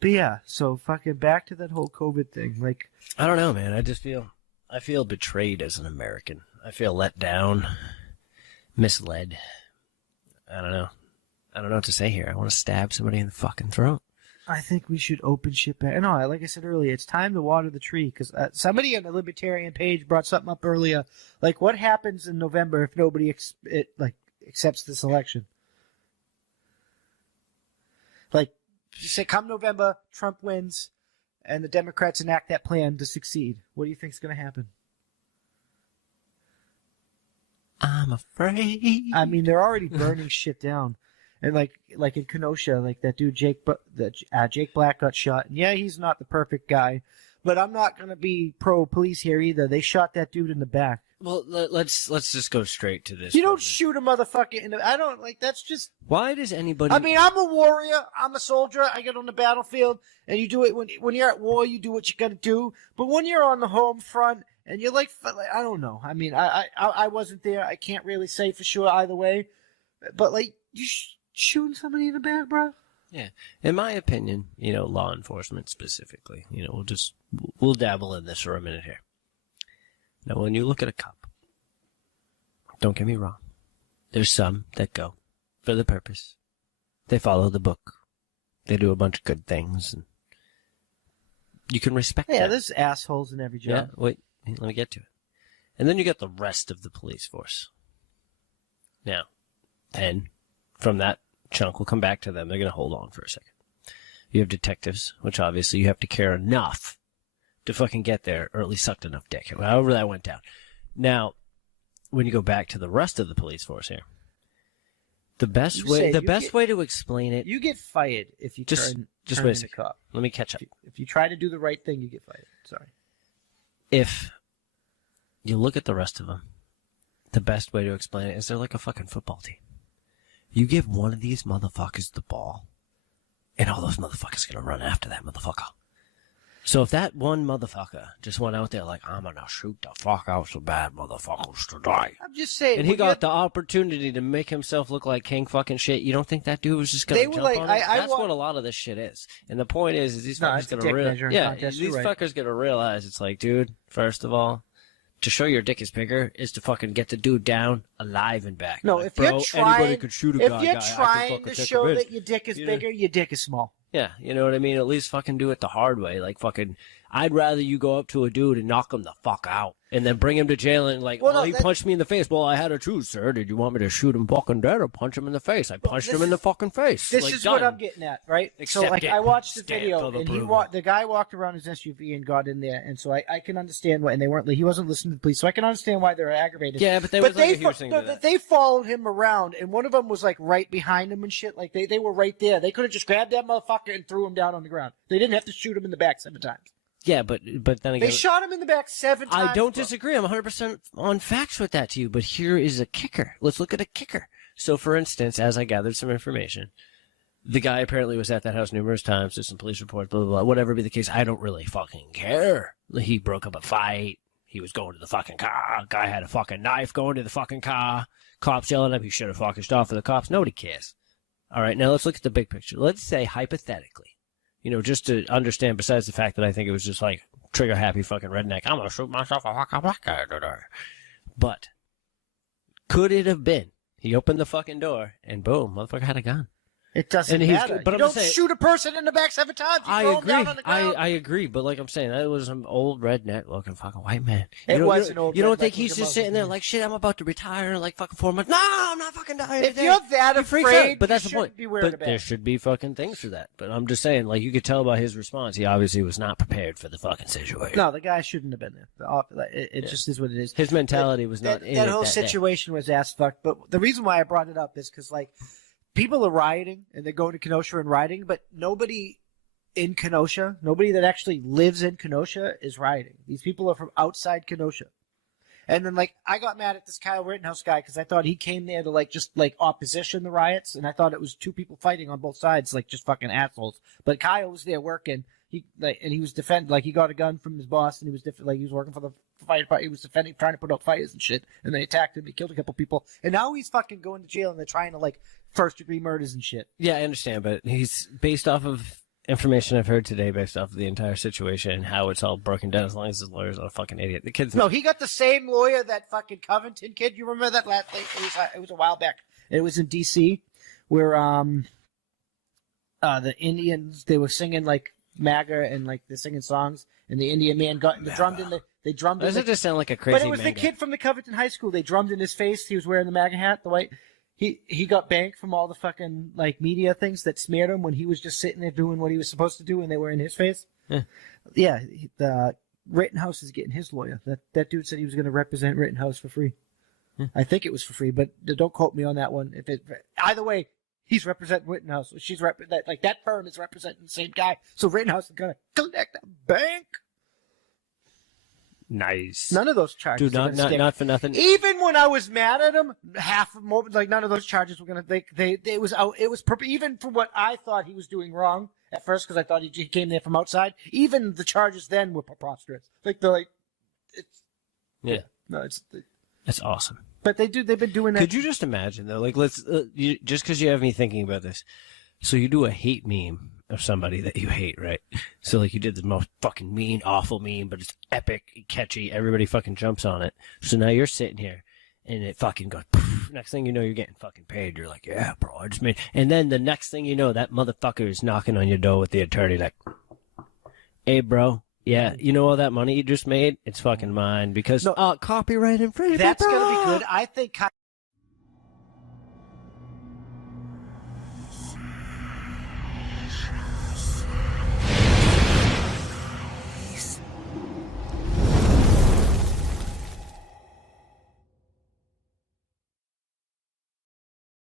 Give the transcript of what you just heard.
But yeah, so fucking back to that whole COVID thing. Like, I don't know, man. I feel betrayed as an American. I feel let down, misled. I don't know. I don't know what to say here. I want to stab somebody in the fucking throat. I think we should open shit back. No, like I said earlier, it's time to water the tree. Because somebody on the Libertarian page brought something up earlier. Like, what happens in November if nobody accepts this election? Like, you say, come November, Trump wins, and the Democrats enact that plan to succeed. What do you think's going to happen? I'm afraid. I mean, they're already burning shit down. And like in Kenosha, like that dude Jake Black got shot. And yeah, he's not the perfect guy, but I'm not gonna be pro police here either. They shot that dude in the back. Well, let's just go straight to this. You don't shoot a motherfucker in the. I don't like. That's just. Why does anybody? I mean, I'm a warrior. I'm a soldier. I get on the battlefield, and you do it when you're at war. You do what you gotta do. But when you're on the home front, and you're like I don't know. I mean, I wasn't there. I can't really say for sure either way. But like you. Shooting somebody in the back, bro? Yeah. In my opinion, law enforcement specifically, we'll dabble in this for a minute here. Now, when you look at a cop, don't get me wrong. There's some that go for the purpose. They follow the book. They do a bunch of good things. And you can respect that. Yeah, there's assholes in every job. Yeah, wait, let me get to it. And then you get the rest of the police force. Now, then, from that chunk, we'll come back to them. They're going to hold on for a second. You have detectives, which obviously you have to care enough to fucking get there, or at least sucked enough dick, however that went down. Now, when you go back to the rest of the police force here, the best way to explain it, you get fired if you just wait a second. Cop. Let me catch up. If you try to do the right thing, you get fired. Sorry. If you look at the rest of them, the best way to explain it is they're like a fucking football team. You give one of these motherfuckers the ball, and all those motherfuckers are going to run after that motherfucker. So if that one motherfucker just went out there like, I'm going to shoot the fuck out some bad motherfuckers today. I'm just saying. And he got the opportunity to make himself look like king fucking shit. You don't think that dude was just going to jump on it? That's what a lot of this shit is. And the point is these fuckers going to realize. These fuckers going to realize it's like, dude, first of all, to show your dick is bigger is to fucking get the dude down alive and back. No, like, if you're trying, could shoot a if guy, you're trying to show that your dick is bigger, your dick is small. Yeah, you know what I mean? At least fucking do it the hard way. Like fucking, I'd rather you go up to a dude and knock him the fuck out and then bring him to jail and like, he punched me in the face. Well, I had to choose, sir. Did you want me to shoot him fucking dead or punch him in the face? I punched him in the fucking face. This is what I'm getting at, right? So like, I watched the video and the guy walked around his SUV and got in there, and so I can understand why, and he wasn't listening to the police, so I can understand why they're aggravated. Yeah, but they followed him around, and one of them was like right behind him and shit. Like they were right there. They could have just grabbed that motherfucker and threw him down on the ground. They didn't have to shoot him in the back 7 times. Yeah, but then again, they shot him in the back 7 times. I don't disagree. I'm 100% on facts with that to you, but here is a kicker. Let's look at a kicker. So, for instance, as I gathered some information, the guy apparently was at that house numerous times. There's some police reports, blah, blah, blah. Whatever be the case, I don't really fucking care. He broke up a fight. He was going to the fucking car. Guy had a fucking knife going to the fucking car. Cops yelling at him. He should have fucking stopped for the cops. Nobody cares. All right, now let's look at the big picture. Let's say, hypothetically, just to understand, besides the fact that I think it was just like trigger-happy fucking redneck, I'm going to shoot myself a fucking black guy. But could it have been he opened the fucking door and boom, motherfucker had a gun? It doesn't matter. But you don't shoot a person in the back 7 times. You throw him down on the ground. I agree, but like I'm saying, that was an old redneck looking fucking white man. It was an old. You don't think he's just sitting there like, shit, I'm about to retire in like fucking 4 months. No, I'm not fucking dying. If you're that afraid, but that's the point. But there should be fucking things for that. But I'm just saying, like, you could tell by his response, he obviously was not prepared for the fucking situation. No, the guy shouldn't have been there. It just is what it is. His mentality was not in it. That whole situation was ass fucked. But the reason why I brought it up is because, like, people are rioting, and they're going to Kenosha and rioting, but nobody in Kenosha, nobody that actually lives in Kenosha is rioting. These people are from outside Kenosha. And then, like, I got mad at this Kyle Rittenhouse guy because I thought he came there to, like, just, like, opposition the riots, and I thought it was 2 people fighting on both sides, like, just fucking assholes. But Kyle was there working, he was defending, like, he got a gun from his boss, and he was he was working for the fight, he was defending, trying to put out fires and shit, and they attacked him, he killed a couple people, and now he's fucking going to jail, and they're trying to, like, first-degree murders and shit. Yeah, I understand, but he's based off of information I've heard today based off of the entire situation and how it's all broken down, as long as his lawyer's not a fucking idiot. The kid's No, he got the same lawyer, that fucking Covington kid. You remember that last thing? It was a while back. It was in D.C. where the Indians, they were singing like MAGA and like they're singing songs, and the Indian man drummed in. They drummed. Doesn't in it just sound like a crazy? But it was the kid from the Covington High School. They drummed in his face. He was wearing the MAGA hat, the white. He got banked from all the fucking like media things that smeared him when he was just sitting there doing what he was supposed to do, and they were in his face. Yeah, the Rittenhouse is getting his lawyer. That dude said he was going to represent Rittenhouse for free. I think it was for free, but don't quote me on that one. Either way, he's representing Rittenhouse. She's that firm is representing the same guy. So Rittenhouse is going to collect a bank. Nice. None of those charges. Dude, not for nothing. Even when I was mad at him, none of those charges were gonna. It was out. It was even for what I thought he was doing wrong at first, because I thought he came there from outside. Even the charges then were preposterous. That's awesome. But they've been doing that. Could you just imagine though? Like, let's just because you have me thinking about this. So you do a hate meme of somebody that you hate, right? So like you did the most fucking mean, awful meme, but it's epic, catchy. Everybody fucking jumps on it. So now you're sitting here, and it fucking goes. Poof. Next thing you know, you're getting fucking paid. You're like, yeah, bro, I just made. And then the next thing you know, that motherfucker is knocking on your door with the attorney, like, hey, bro. Yeah, you know all that money you just made? It's fucking mine because copyright infringement. That's gonna be good. I think